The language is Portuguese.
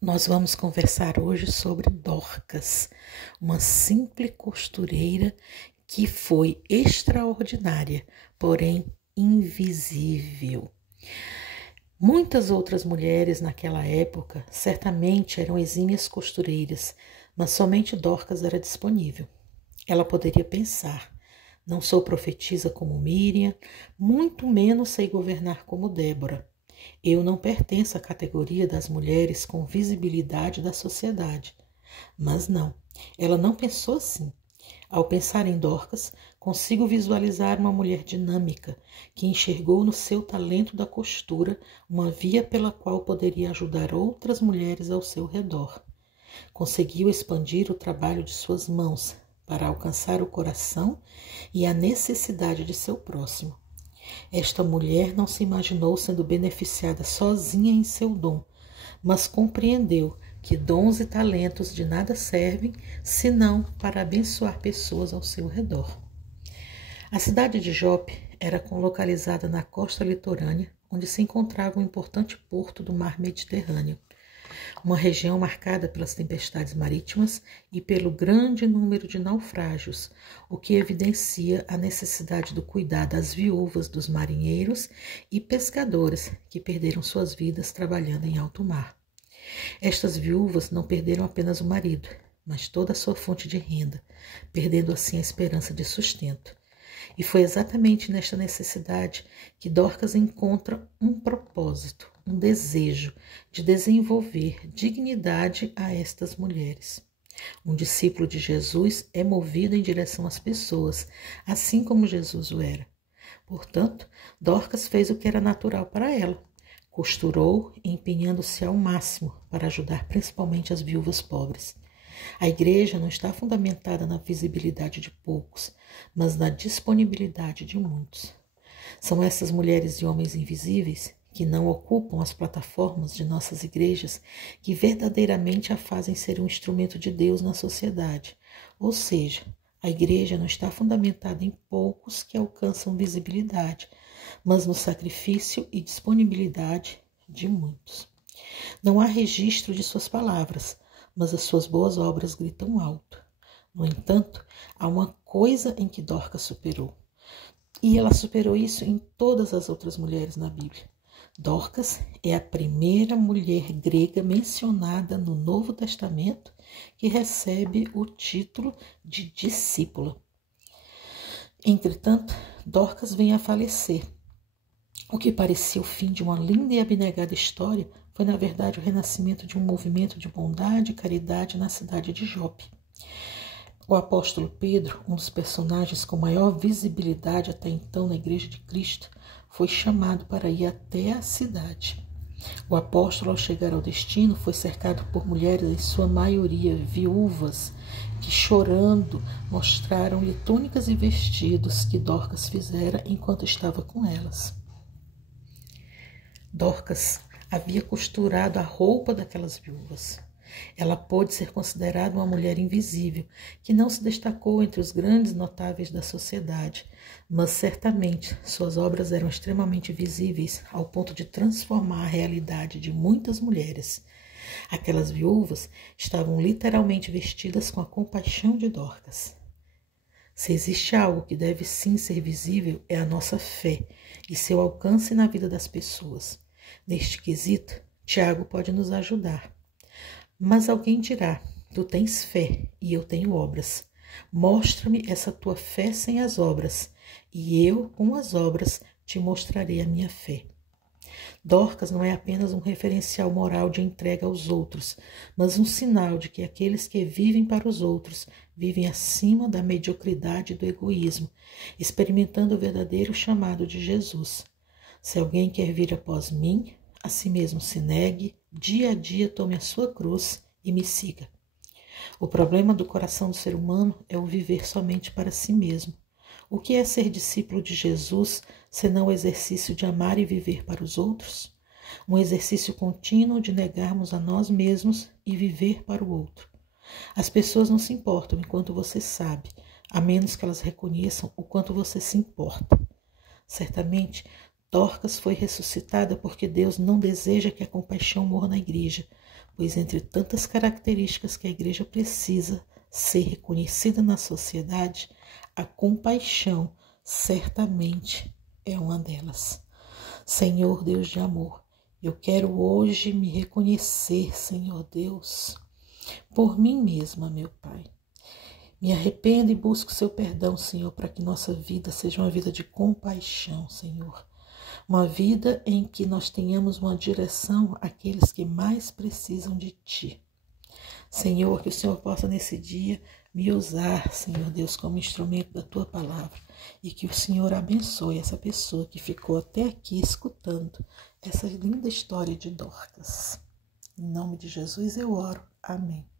Nós vamos conversar hoje sobre Dorcas, uma simples costureira que foi extraordinária, porém invisível. Muitas outras mulheres naquela época certamente eram exímias costureiras, mas somente Dorcas era disponível. Ela poderia pensar: não sou profetisa como Miriam, muito menos sei governar como Débora. Eu não pertenço à categoria das mulheres com visibilidade da sociedade. Mas não, ela não pensou assim. Ao pensar em Dorcas, consigo visualizar uma mulher dinâmica que enxergou no seu talento da costura uma via pela qual poderia ajudar outras mulheres ao seu redor. Conseguiu expandir o trabalho de suas mãos para alcançar o coração e a necessidade de seu próximo. Esta mulher não se imaginou sendo beneficiada sozinha em seu dom, mas compreendeu que dons e talentos de nada servem senão para abençoar pessoas ao seu redor. A cidade de Jope era localizada na costa litorânea, onde se encontrava um importante porto do mar Mediterrâneo, uma região marcada pelas tempestades marítimas e pelo grande número de naufrágios, o que evidencia a necessidade do cuidado das viúvas dos marinheiros e pescadores que perderam suas vidas trabalhando em alto mar. Estas viúvas não perderam apenas o marido, mas toda a sua fonte de renda, perdendo assim a esperança de sustento. E foi exatamente nesta necessidade que Dorcas encontra um propósito, um desejo de desenvolver dignidade a estas mulheres. Um discípulo de Jesus é movido em direção às pessoas, assim como Jesus o era. Portanto, Dorcas fez o que era natural para ela. Costurou, empenhando-se ao máximo para ajudar principalmente as viúvas pobres. A igreja não está fundamentada na visibilidade de poucos, mas na disponibilidade de muitos. São essas mulheres e homens invisíveis que não ocupam as plataformas de nossas igrejas que verdadeiramente a fazem ser um instrumento de Deus na sociedade. Ou seja, a igreja não está fundamentada em poucos que alcançam visibilidade, mas no sacrifício e disponibilidade de muitos. Não há registro de suas palavras, mas as suas boas obras gritam alto. No entanto, há uma coisa em que Dorcas superou. E ela superou isso em todas as outras mulheres na Bíblia. Dorcas é a primeira mulher grega mencionada no Novo Testamento que recebe o título de discípula. Entretanto, Dorcas vem a falecer. O que parecia o fim de uma linda e abnegada história foi, na verdade, o renascimento de um movimento de bondade e caridade na cidade de Jope. O apóstolo Pedro, um dos personagens com maior visibilidade até então na Igreja de Cristo, foi chamado para ir até a cidade. O apóstolo, ao chegar ao destino, foi cercado por mulheres, em sua maioria viúvas, que, chorando, mostraram-lhe túnicas e vestidos que Dorcas fizera enquanto estava com elas. Dorcas havia costurado a roupa daquelas viúvas. Ela pôde ser considerada uma mulher invisível, que não se destacou entre os grandes notáveis da sociedade, mas certamente suas obras eram extremamente visíveis ao ponto de transformar a realidade de muitas mulheres. Aquelas viúvas estavam literalmente vestidas com a compaixão de Dorcas. Se existe algo que deve sim ser visível, é a nossa fé e seu alcance na vida das pessoas. Neste quesito, Tiago pode nos ajudar. Mas alguém dirá: tu tens fé e eu tenho obras. Mostra-me essa tua fé sem as obras, e eu, com as obras, te mostrarei a minha fé. Dorcas não é apenas um referencial moral de entrega aos outros, mas um sinal de que aqueles que vivem para os outros vivem acima da mediocridade e do egoísmo, experimentando o verdadeiro chamado de Jesus. Se alguém quer vir após mim, a si mesmo se negue, dia a dia tome a sua cruz e me siga. O problema do coração do ser humano é o viver somente para si mesmo. O que é ser discípulo de Jesus, senão o exercício de amar e viver para os outros? Um exercício contínuo de negarmos a nós mesmos e viver para o outro. As pessoas não se importam enquanto você sabe, a menos que elas reconheçam o quanto você se importa. Certamente, Dorcas foi ressuscitada porque Deus não deseja que a compaixão morra na igreja, pois entre tantas características que a igreja precisa ser reconhecida na sociedade, a compaixão certamente é uma delas. Senhor Deus de amor, eu quero hoje me reconhecer, Senhor Deus, por mim mesma, meu Pai. Me arrependo e busco seu perdão, Senhor, para que nossa vida seja uma vida de compaixão, Senhor. Uma vida em que nós tenhamos uma direção àqueles que mais precisam de Ti. Senhor, que o Senhor possa nesse dia me usar, Senhor Deus, como instrumento da Tua palavra. E que o Senhor abençoe essa pessoa que ficou até aqui escutando essa linda história de Dorcas. Em nome de Jesus eu oro. Amém.